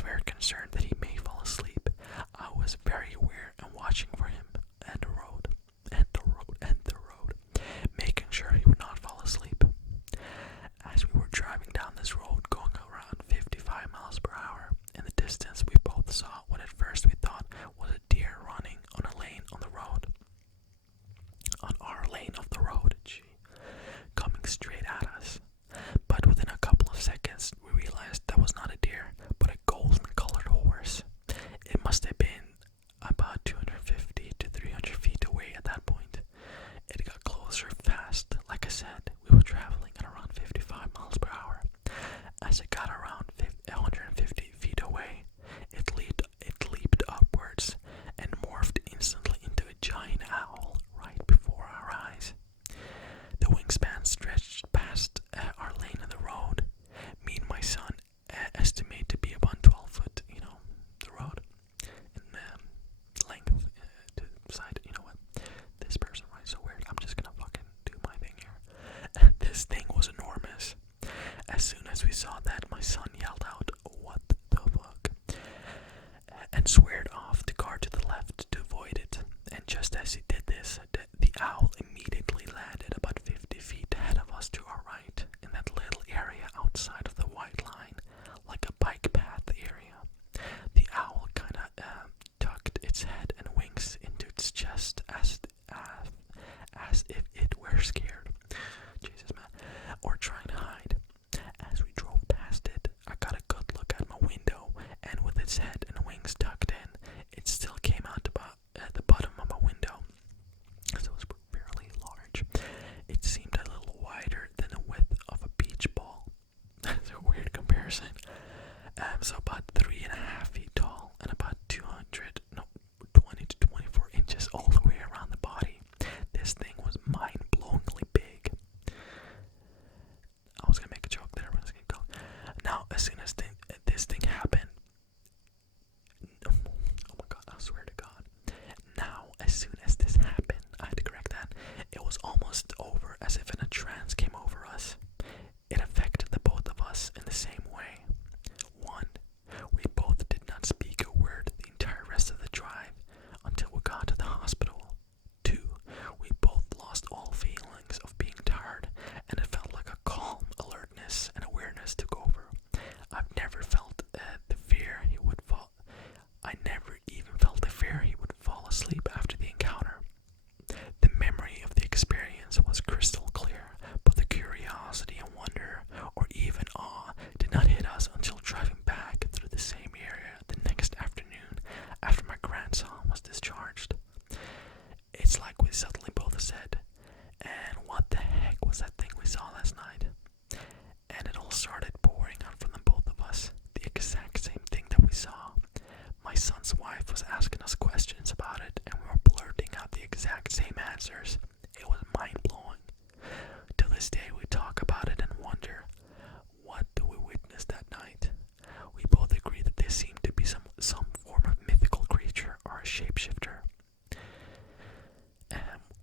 was very concerned that he may fall asleep. I was very aware and watching for him and the road, and the road, and the road, making sure he would not fall asleep. As we were driving down this road going around 55 miles per hour, in the distance we both saw what at first we thought was a deer running on a lane on the road. On our lane of the road, coming straight at us. But within a couple of seconds, we realized that was not a deer, but a golden-colored horse. It must have been about 250 to 300 feet away at that point. It got closer fast. Like I said, we were traveling at around 55 miles per hour. As it got around 150 feet away, it leaped upwards and morphed instantly into a giant owl right before our eyes. The wingspan stretched past our lane of the road. Me and my son estimate to be about 12 foot, the road in length to side. You know what? This person writes so weird. I'm just gonna fucking do my thing here. This thing was enormous. As soon as we saw that, my son yelled out, "What the fuck?" And sweared off the car to the left to avoid it. And just as he did this, the owl immediately landed about 50 feet ahead of us to our right, in that little area outside of the white line, like a bike path area. The owl kinda tucked its head and wings into its chest as if it were scared. Jesus, man. Or trying to hide. As we drove past it, I got a good look at my window, and with its head and wings tucked in, it still came out at the bottom of my window. So it was fairly large. It seemed a little wider than the width of a beach ball. That's a weird comparison. So about 3.5 feet tall and about 20 to 24 inches all the way around the body. This thing was mind-blowingly big. I was gonna make a joke there, but let's keep going. Now, as soon as this thing happened, oh my god, I swear to God. Now, as soon as this happened, I had to correct that. It was almost over, as if a trance came over us. It affected the both of us in the same way. 1, we both did not speak a word the entire rest of the drive until we got to the hospital. 2, we both lost all feelings of being tired, and it felt like a calm alertness and awareness took over. I've never felt the fear he would fall. I never even felt the fear he would fall asleep after the encounter. The memory of the experience was crystal clear, but the curiosity and wonder, or even awe, did not hit us until driving back through the same area the next afternoon after my grandson was discharged. It's like we suddenly both said, "And what the heck was that thing we saw last night?" And it all started pouring out from the both of us, the exact same thing that we saw. My son's wife was asking us questions about it, and we were blurting out the exact same answers. It was mind-blowing. To this day, we talk about it and wonder, what do we witness that night? We both agree that this seemed to be some form of mythical creature or a shapeshifter.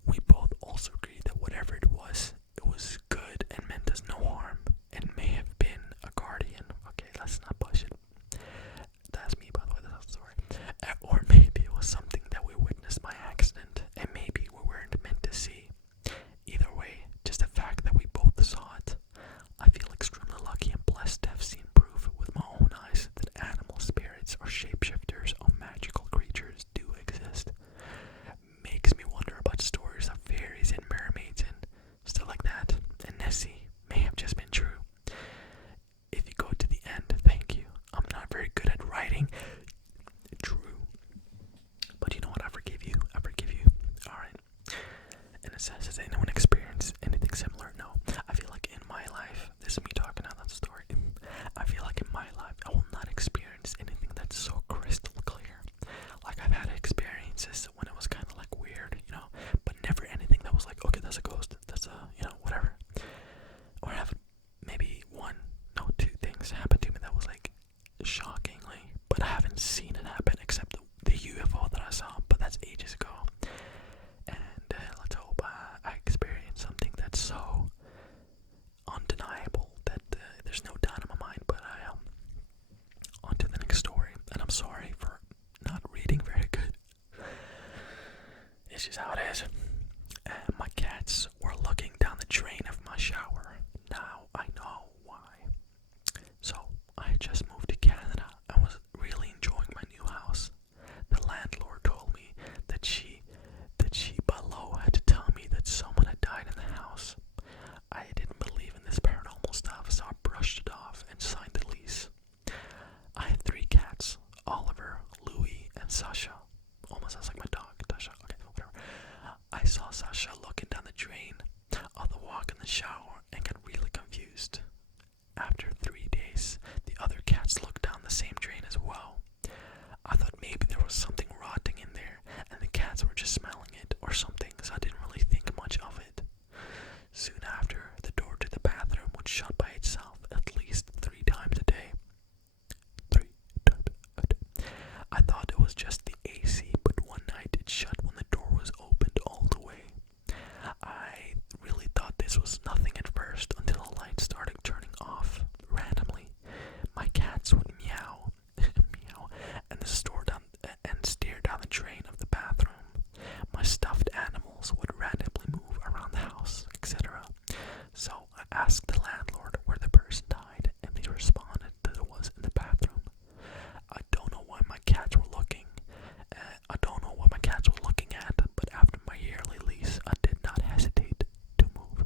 We both also agreed that whatever it was good and meant us no harm. It may have been a guardian. Okay, let's not push it. That's me, by the way, that's the story. Or maybe it was something that we witnessed by accident, and maybe we weren't meant to see. Either way, just the fact that we both saw it. I feel extremely lucky and blessed to have seen proof with my own eyes that animal spirits or shapeshifters or magical creatures do exist. Makes me wonder about stories of fairies and mermaids and stuff like that, and Nessie may have just been true. If you go to the end, thank you. I'm not very good at writing true, but you know what, I forgive you. Alright. And it says, has anyone experienced anything similar? No. I feel like in my life, this is me talking out that story, I feel like in my life I will not experience anything that's so crazy I thought it was just the AC, but one night it shut when the door was opened all the way. I really thought this was nothing at first until the lights started turning off randomly. My cats would meow, meow, and stare down the drain of the bathroom. My stuffed animals would randomly move around the house, etc. So I asked the landlord where the person died, and he responded that it was in the bathroom. I don't know why my cats were looking. At, but after my yearly lease, I did not hesitate to move.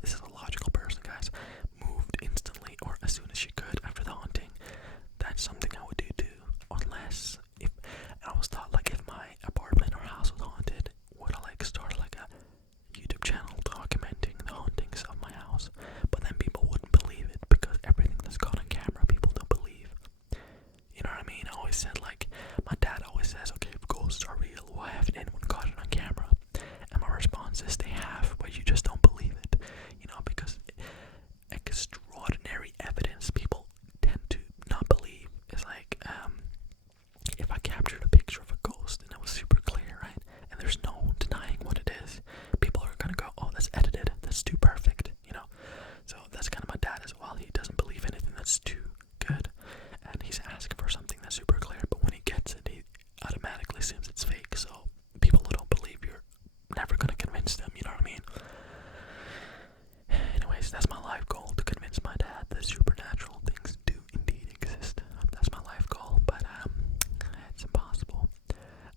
This is a logical person, guys. Moved instantly or as soon as she could after the haunting. That's something I would do too. Unless if I was thought like if my apartment or house was haunted, would I like start like a YouTube channel documenting the hauntings of my house? But then people wouldn't believe it because everything that's caught on camera people don't believe. You know what I mean? I always said, like, my dad always says, okay, if ghosts are real, why haven't anyone caught it on camera? And my response is they have, but you just don't believe it. You know, because extraordinary evidence people tend to not believe. It's like, if I captured a picture of a ghost and it was super clear, right? And there's no denying what it is, people are gonna go, oh, that's edited, that's too perfect, you know? So that's kind of my dad as well. He doesn't believe anything that's too good. And he's asking for something that's super clear, but when he gets it, he automatically assumes it's fake. So people who don't believe, you're never gonna convince them, you know what I mean? Anyways, that's my life goal, to convince my dad that supernatural things do indeed exist. That's my life goal, but it's impossible.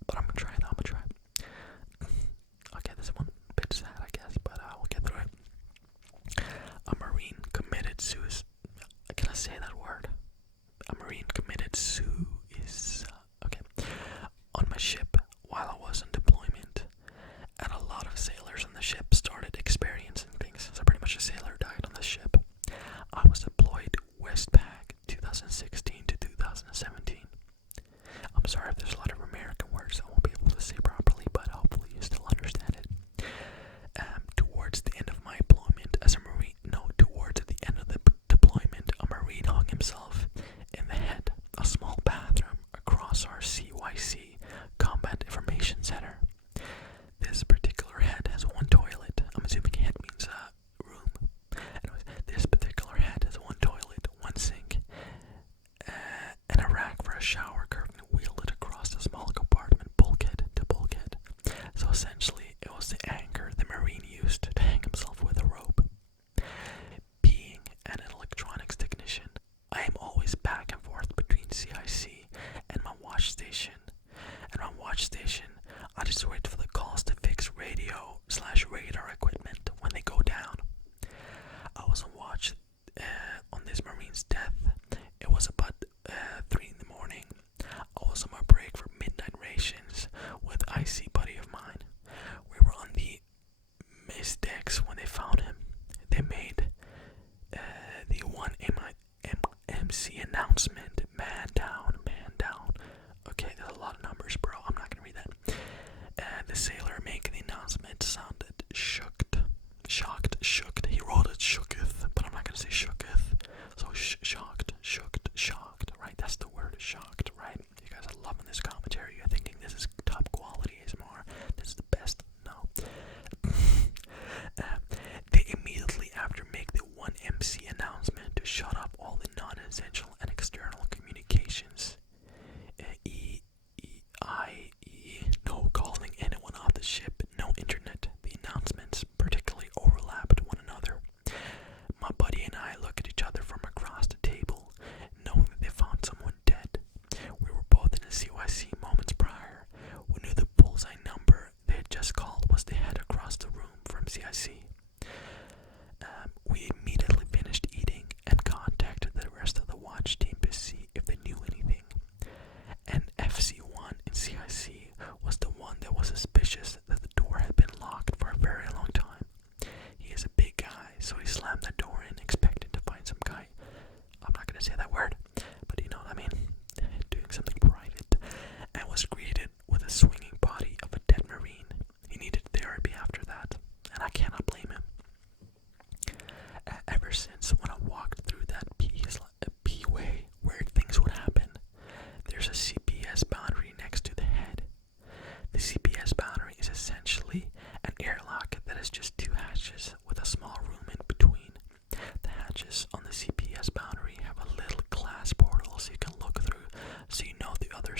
But I'm gonna try though, Okay, this is one bit sad, I guess, but we'll get through it. A Marine committed suicide. Can I say that word? A Marine committed suicide. Okay. On my ship while I was on deployment, and a lot of sailors on the ship started experiencing things. So pretty much a sailor died on the ship. I was deployed Westpac 2016 to 2017. I'm sorry if there's a lot of American words I won't be able to say properly, but hopefully you still understand it. Towards the end of my deployment as a Marine, towards the end of the deployment, a Marine hung himself in the head. A small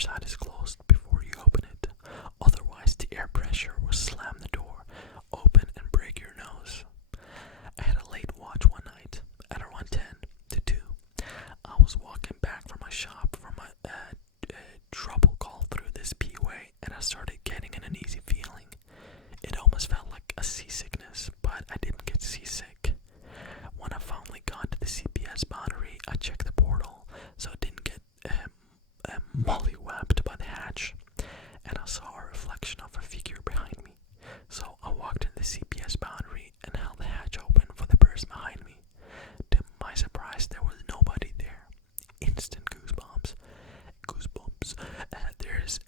side is closed before you open it. Otherwise, the air pressure will slam the door open and break your nose. I had a late watch one night at around 10 to 2. I was walking back from my shop from my trouble call through this P-way, and I started getting an uneasy feeling. It almost felt like a seasickness, but I didn't get seasick. When I finally got to the CPS boundary, I checked the portal so I didn't get mollywapped by the hatch, and I saw a reflection of a figure behind me. So I walked in the CPS boundary and held the hatch open for the person behind me. To my surprise, there was nobody there. Instant goosebumps. There's